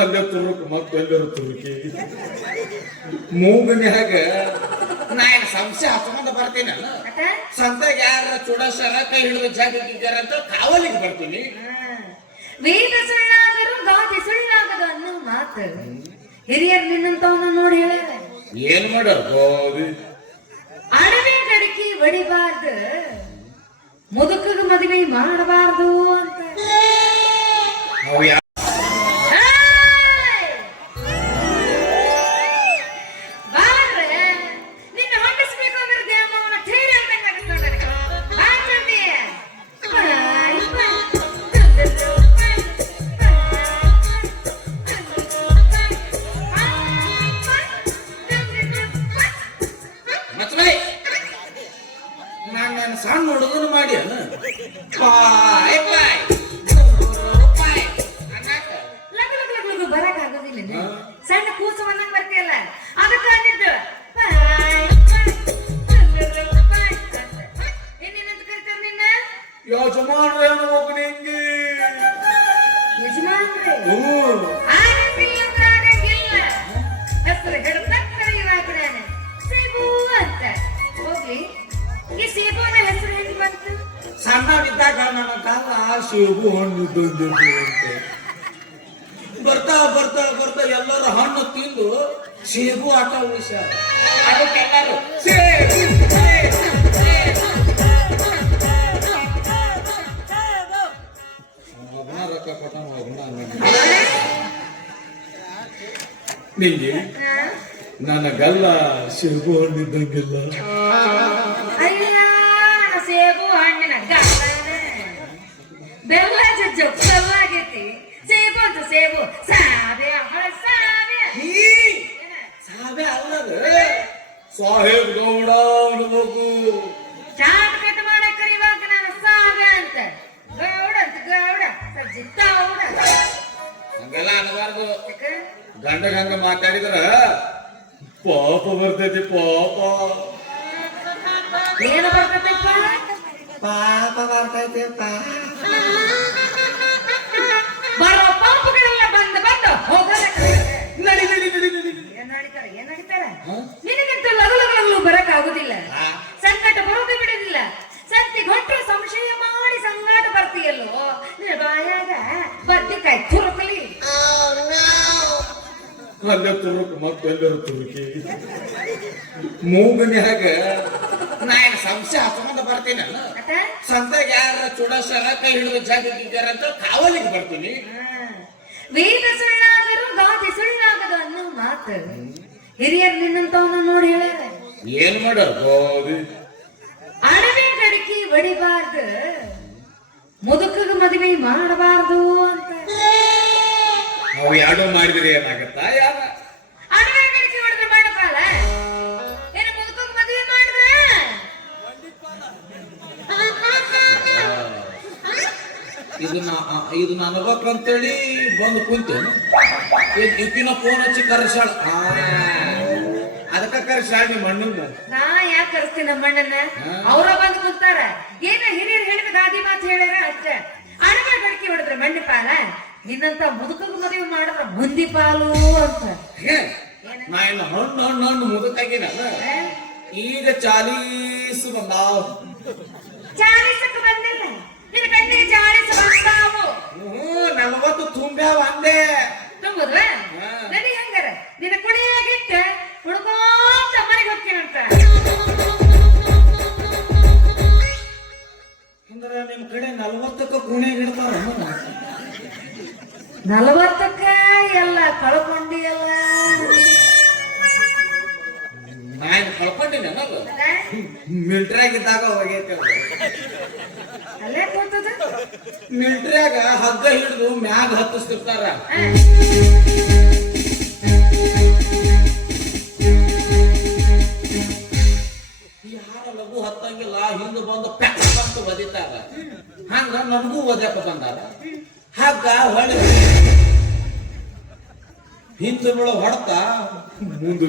ಅಲ್ಲೇ ತುರುಕು ಮತ್ತೆಲ್ಲರೂ ತುರುಕಿ ಮೂಗನ್ಯಾಗ ನಾ ಏನು ಸಂಶಯ ಹಚ್ಕೊಂಡ ಬರ್ತೀನಿ ಸಂತಾಗ ಯಾರ ಚುಡಾಸರ ಕೈ ಹಿಡಿದು ಜಾಗಿದ್ದಾರ ಅಂತ ಕಾವಲಿಗೆ ಬರ್ತೀನಿ. ವೇದ ಸುಳ್ಳಾದರೂ ಗಾದೆ ಸುಳ್ಳಾಗದು ಅನ್ನೋ ಮಾತು ಹಿರಿಯರ್ ನಿನ್ನಂತವನ್ನ ನೋಡಿ ಹೇಳ್ಯಾರ. ಏನ್ ಮಾಡೋದು ಅಡವೆ ಗಡಿಕೆ ಹೊಡಿಬಾರ್ದು, ಮುದುಕಗ ಮದುವೆ ಮಾಡಬಾರ್ದು ಅಂತ. ನಿನ್ನ ಹೊಂಡಿಸ್ಬೇಕು ಅಂದ್ರೆ ದೇವನ ಠೇರಿ ನಾನು ಸಣ್ಣ ಹುಡುಗನು ಮಾಡಿ ಬರಕ್ ಆಗೋದಿಲ್ಲ. ಸಣ್ಣ ಕೂಸವನ್ನ ಬರ್ತೀಯಲ್ಲ ಅದಕ್ಕೆ ಅಂದಿದ್ದು. ಏನೇನಂತ ಕರಿತಾರ ನಿನ್ನ? ಯಜಮಾನ್ರೆ ಹೋಗ್ನಿ ಹಿಂಗೆ ಯಜಮಾನ್ರೆ ಆಗಂಗಿಲ್ಲ, ಹೆಸರು ಹಿಡ್ದಕ್ಕರೆ ಇವಾಗಿದ್ದಾನೆ ಸೇಬು ಅಂತ. ಹೋಗ್ಲಿ, ಈ ಸೇಬುವಿನ ಹೆಸರು ಹೆಂಗ್ ಬಂತು? ಸಣ್ಣವಿದ್ದಾಗ ನನ್ನ ಕಾಲ ಸೇಬು ಹಣ್ಣು ತಂದಿದ್ದಂತೆ. ಬರ್ತಾ ಬರ್ತಾ ಬರ್ತಾ ಎಲ್ಲರೂ ಹಣ್ಣು ತಿಂದು ಸೇಬು ಆಟ ಉಳಿಸ್ಯಾರ. ಅದಕ್ಕೆಲ್ಲರೂ ರೊಕ್ಕ ಕೊಟ್ಟ ನಿಂಗೆ ನನ್ನ ಗಲ್ಲ ಸೇಬು ಹಣ್ಣಿದ್ದಂಗಿಲ್ಲ. ಅಯ್ಯ, ಸೇಬು ಹಣ್ಣಿನ ಬೆಲ್ಲ ಜಜ್ಜು ಬೆಲ್ಲಾಗೈತಿ. ಸೇಬು ಅಂತ ಸೇಬು ಸಾಬೆ ಸಾಬೆ ಅಲ್ಲದ ಸಾಹೇಬ್ ಗೌಡ ಅನ್ಬೇಕು. ಚಾಟ್ ಕಟ್ ಮಾಡಕ್ರಿ ಇವಾಗ ನಾನು ಸಾಬೆ ಅಂತ ಗೌಡ ಅಂತ ಗೌಡ ಸಜ್ಜಿ ಗೌಡ ಹಂಗೆಲ್ಲ ಅನ್ನಬಾರ್ದು. ಗಂಡ ಹಂಗ ಮಾತಾಡಿದ್ರ ಪಾಪ ಬರ್ತೈತಿ. ಪಾಪ ಏನು ಬರ್ತೈತಪ್ಪ? ಪಾಪ ಬರ್ತೈತಿ. ಬರೋ ಪಾಪಗಳೆಲ್ಲ ಬಂದು ಹೋಗೋದ. ನಡಿ ನಡಿ ನಡಿ ನಡಿ. ಏನ್ ನಡೀತಾರ? ನಿನಗಂತೂ ಲಗು ಲಗು ಬರಕ್ ಆಗುದಿಲ್ಲ. ಸಂಕಟ ಬರೋದು ಬಿಡುದಿಲ್ಲ. ಸತ್ತಿ ಗೊಟ್ಟರು ಸಂಶಯ ಮಾಡಿ ಸಂಗಾಟ ಬರ್ತೀಯಲ್ಲೋ. ನಿನ್ನ ಬಾಯಾಗ ಬದ್ನಿಕಾಯಿ ತುರುಕಲಿ. ಅಲ್ಲೇ ತುರುಕು ಮತ್ತೆಲ್ಲರೂ ತುರುಕಿ ಮೂಗನ್ಯಾಗ ನಾ ಏನು ಸಂಶಯ ಹಚ್ಕೊಂಡ ಬರ್ತೀನಿ. ಸಂತಾಗ ಯಾರ ಚುಡಾಸರ ಕೈ ಹಿಡಿದು ಜಾಗಿದ್ದಾರ ಅಂತ ಕಾವಲಿಗೆ ಬರ್ತೀನಿ. ವೇದ ಸುಳ್ಳಾದರೂ ಗಾದೆ ಸುಳ್ಳಾಗದು ಅನ್ನೋ ಮಾತು ಹಿರಿಯರ್ ನಿನ್ನಂತವನ್ನ ನೋಡಿ ಹೇಳ್ಯಾರ. ಏನ್ ಮಾಡೋದು ಅಡವೆ ಗಡಿಕೆ ಹೊಡಿಬಾರ್ದು, ಮುದುಕಗ ಮದುವೆ ಮಾಡಬಾರ್ದು ಅಂತ. ನಾವು ಎರಡು ಮಾಡಿದ್ರೆ ಏನಾಗತ್ತಾ? ಯಾರ ಅಡವೆ ಗಡಿಕೆ ಹೊಡೆದ್ರೆ ಮಾಡಬಾರ ಏನು ಮುದುಕಗ ಮದುವೆ ಮಾಡಿದ್ರೆ? ಇದು ನನಗಂತೇಳಿ ಬಂದು ಕುಂತೇನು. ಇಕ್ಕಿನ ಫೋನ್ ಹಚ್ಚಿ ಕರೆಸಾಳ. ಅದಕ್ಕ ಕರೆಸಾಳ ನಿಮ್ಮ ಅಣ್ಣನ. ನಾ ಯಾಕೆ ಕರೆಸ್ತೀನಿ ನಮ್ಮಣ್ಣನ? ಅವ್ರ ಬಂದು ಕೂತಾರ. ಏನ ಹಿರಿಯರು ಹೇಳಿದ ಗಾದಿ ಮಾತು ಹೇಳ್ಯಾರ ಅಷ್ಟೇ. ಅಡವೆ ಗಡಿಕೆ ಹೊಡೆದ್ರೆ ಮಣ್ಣಿ ಪಾಲ, ನಿನ್ನಂತ ಮುದುಕಗ ಮದುವೆ ಮಾಡಿದ್ರ ಮುಂದಿ ಪಾಲು ಅಂತ. ನಾ ಇನ್ನು ಹಣ್ಣು ಹಣ್ಣು ಹಣ್ಣು ಮುದುಕಾಗಿನ ಈಗ 40 ಬಂದಾವ. 40ಕ್ಕೆ ಬಂದಿಲ್ಲ, ನಿನ್ನ ಕಣ್ಣಿಗೆ 40 ಬಂದಾವು. 40 ತುಂಬ್ಯಾವ ಅಂದೆ. ತುಂಬುದ್ವ? ನನಗೆ ಹಂಗಾರ ನಿನ್ನ ಕುಡಿಯಾಗಿಟ್ಟ ಹುಡ್ಕೋತ ಮನೆಗೆ ಹೋಗ್ತೀನಂತ. ಅಂದ್ರೆ ನಿಮ್ ಕಡೆ 40ಕ್ಕ ಗುಣೆಗಿಡ್ತಾರ. 40ಕ್ಕ ಎಲ್ಲ ಕಳ್ಕೊಂಡಿಯಲ್ಲ. ನಾನು ಕಳ್ಕೊಂಡಿನಿ ಅನ್ನೋದು ಮಿಲ್ಟ್ರಿಯಾಗಿದ್ದಾಗ ಹೋಗೈತೆ. ಅಲ್ಲೇ ಕೂತದ ಮಿಲ್ಟ್ರಿಯಾಗ ಹಗ್ಗ ಹಿಡಿದು ಮ್ಯಾಗ ಹತ್ತಿಸ್ತಿರ್ತಾರ. ಯಾರ ಲಘು ಹತ್ತಂಗಿಲ್ಲ, ಹಿಂದ ಬಂದು ಪ್ಯಾಕ್ ಬಂದು ಒದಿತಾರ. ಹಂಗ ನನಗೂ ಒದ್ಯಾಕ ಬಂದಾರ. ಹಗ್ಗ ಹೊಳಿ ಹಿಂದ ಬೀಳೋ ಹೊಡ್ತ ಮುಂದೆ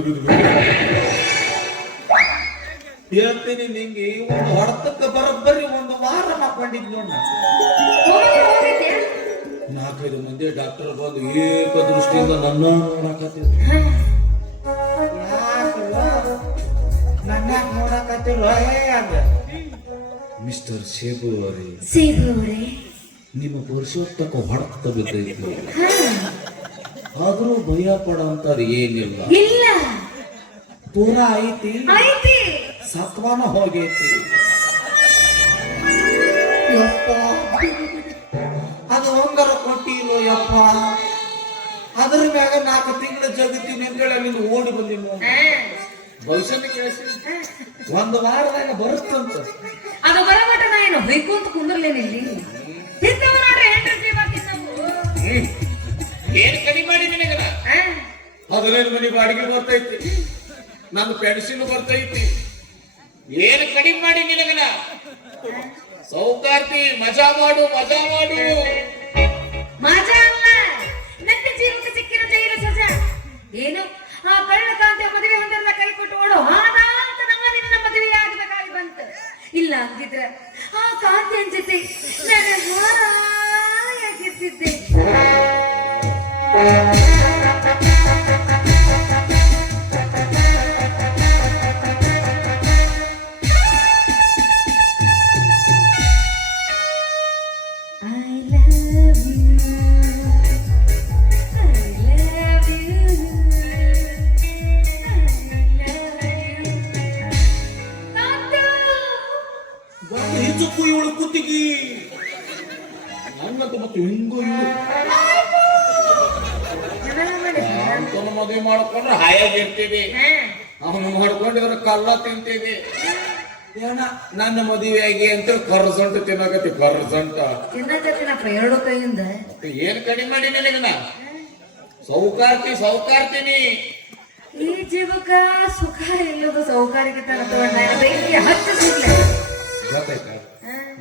ಹೇಳ್ತೀನಿ. ನಿಂಗೆ ಒಂದು ಹೊಡೆತಕ್ಕೆ ಬರೋಬ್ಬರಿ 1 ವಾರ ಮಾಡ್ಕೊಂಡಿದ್ ನೋಡ. 4-5 ಮಂದಿ ಡಾಕ್ಟರ್ ಬಂದು ಏಕ ದೃಷ್ಟಿಯಿಂದ ನನ್ನ ನೋಡಕತ್ತಿದ್ರು. ನನ್ನ ನೋಡಕತ್ತಿರು ಅಂದ. ಮಿಸ್ಟರ್ ಸೇಬು ಅವರೇ, ಸೇಬು ಅವರೇ, ನಿಮ್ಮ ಪುರುಷೋತ್ತಕ ಹೊಡೆತ ಬಿದ್ದೈತಿ, ಆದ್ರೂ ಭಯ ಪಡೋಂಥದ್ದು ಏನಿಲ್ಲ. ಇಲ್ಲ, ಪೂರ ಐತಿ, ಐತಿ, ಸತ್ವಾನ ಹೋಗೈತಿ. ಯಪ್ಪ, ಅದು ಒಂದರ ಕೊಟ್ಟಿಲ್ಲೋ ಯಪ್ಪ. ಅದ್ರ ಮ್ಯಾಗ 4 ತಿಂಗಳ ಜಗತ್ತೀನಿ ಅಂತೇಳಿ ಅಲ್ಲಿಂದ ಓಡಿ ಬಂದಿನ ಭವಿಷ್ಯನ ಕೇಳಿಸಿ 1 ವಾರದಾಗ ಬರುತ್ತಂತ. ಅದು ಬರಮಟ ನಾ ಏನು ಹೊಯ್ಕೊಂತ ಕುಂದ್ರಲೇನಿಲ್ಲಿ ತಿಂದವ ನೋಡ್ರಿ ಹೆಂಡ್ರಿ ಏನ್ ಕಡಿಮೆ ಮಾಡಿ ನಿನಗನ 15 ಮನಿ ಬಾಡಿಗೆ ಬರ್ತೈತಿ, ನನ್ನ ಪೆನ್ಷನ್ ಬರ್ತೈತಿ. ಏನ್ ಕಡಿಮೆ ಮಾಡಿ ನಿನಗನ ಸೌಕಾರ್ತಿ ಮಜಾ ಮಾಡು, ಮಜಾ ಮಾಡು. ಮಜಾ ಅಲ್ಲ, ನನ್ನ ಜೀವಕ್ಕೆ ಸಿಕ್ಕಿರೋ ಜೈಲು ಸಜಾ. ಏನು ಆ ಕರ್ಣಕಾಂತಿಯ ಮದುವೆ ಹೊಂದಿರದ ಕೈ ಕೊಟ್ಟು ಓಡೋ ಹಾದಾಂತ ನಮ್ಮ ನಿನ್ನ ಮದುವೆ ಆಗದ ಕಾಯಿ ಬಂತು. ಇಲ್ಲ ಅಂದಿದ್ರ ಆ ಕಾಂತಿಯನ್ ಜೊತೆ ನಾನು ಹಾಯಾಗಿರ್ತಿದ್ದೆ. ಹೆಚ್ಚು ಇವಳು ಕುತ್ತಿಗಿ ನನ್ನಂತ ಮತ್ತೆ ಹಿಂಗು ಅಂತನ ಮದುವೆ ಮಾಡ್ಕೊಂಡ್ರೆ ಹಾಯಾಗಿರ್ತೀವಿ, ಅವನು ಮಾಡ್ಕೊಂಡಿದ್ರೆ ಕಲ್ಲ ತಿಂತೀವಿ. ಏನ ನನ್ನ ಮದುವೆಯಾಗಿ ಅಂತ ಕರ್ಸಂಟು ತಿನ್ನಕತಿ, ಕರ್ಸಂಟ ತಿನ್ನಕತ್ತಿನಪ್ಪ 2 ಕೈಯಿಂದ. ಏನ್ ಕಡಿಮೆ ಮಾಡಿ ನನಗನ ಸೌಕಾರ್ತಿನಿ. ಈ ಜೀವಕ ಸುಖ ಇಲ್ಲದ ಸೌಕಾರಿಕೆ ತರ ತಗೊಂಡ ಬೆಂಕಿ ಹಚ್ಚಿಲ್ಲ. ಗೊತ್ತಾಯ್ತ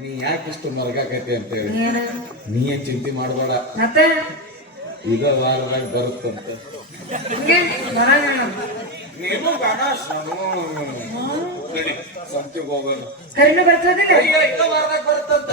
ನೀ ಯಾಕೆ ಇಷ್ಟು ಮರಗಾಕೈತಿ ಅಂತ ಹೇಳಿ. ನೀ ಏನ್ ಚಿಂತೆ ಮಾಡಬೇಡ, ಮತ್ತೆ ಈಗ ವಾರದಾಗ ಬರುತ್ತಂತ. ನೀನು ಸಂತಿಗೆ ಹೋಗೋಣ, ಕರಿನೂ ಬರ್ತದಿಲ್ಲ, ಈಗ ವಾರದಾಗ ಬರುತ್ತಂತ.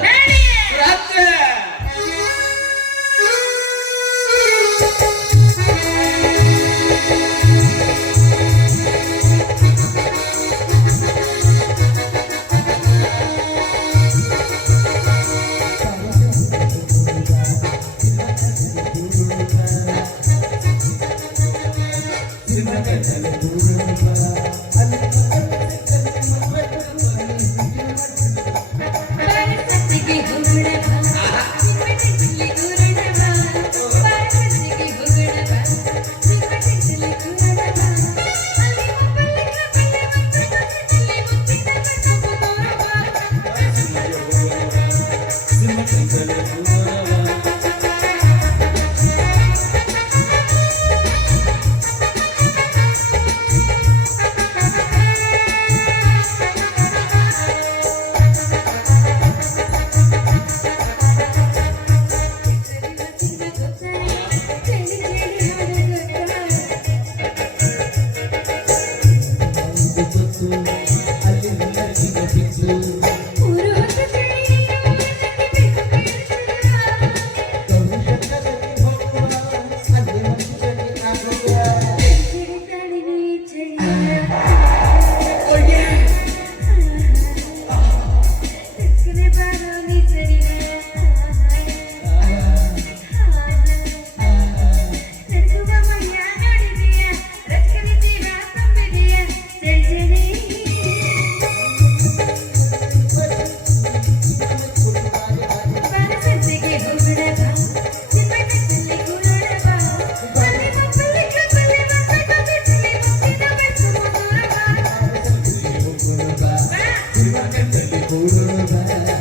Pura